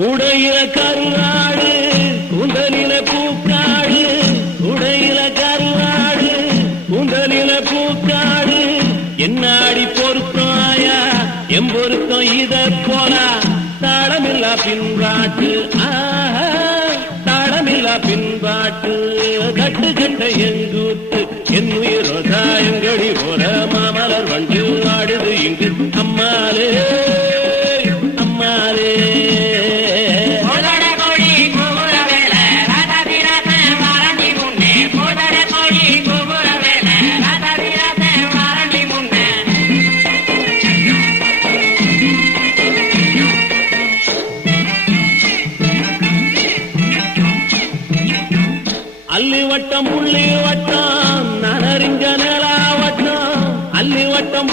கூடையில கருவாடு கூந்தலில பூக்காடு, கூடையில கருவாடு கூந்தலில பூக்காடு, என்னாடி பொருத்தம் ஆயா எம் பொருத்தம் இத போலா, தாளமில்லா பின்பாட்டு தாளமில்லா பின்பாட்டு, கட்டு கட்ட எங்கூத்து என்னுயிரோ தாயங்கடி போல மாமலர் வண்டு ஆடுது இங்கு அம்மாலே அம்மாலே. அல்லி வட்டம் புள்ளி வட்டம் நனறிஞ்ச நிலா வட்டம், அல்லி வட்டம்